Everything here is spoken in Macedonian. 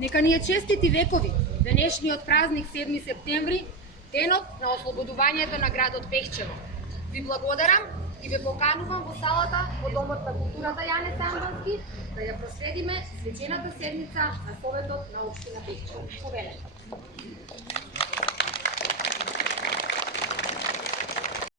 Нека ни е честити векови, денешниот празник 7 септември, денот на ослободувањето на градот Пехчево. Ви благодарам и ве поканувам во салата во Домот на културата Јане Самбански да ја проследиме свечената седница на Советот на општина Пехчево. Повелете.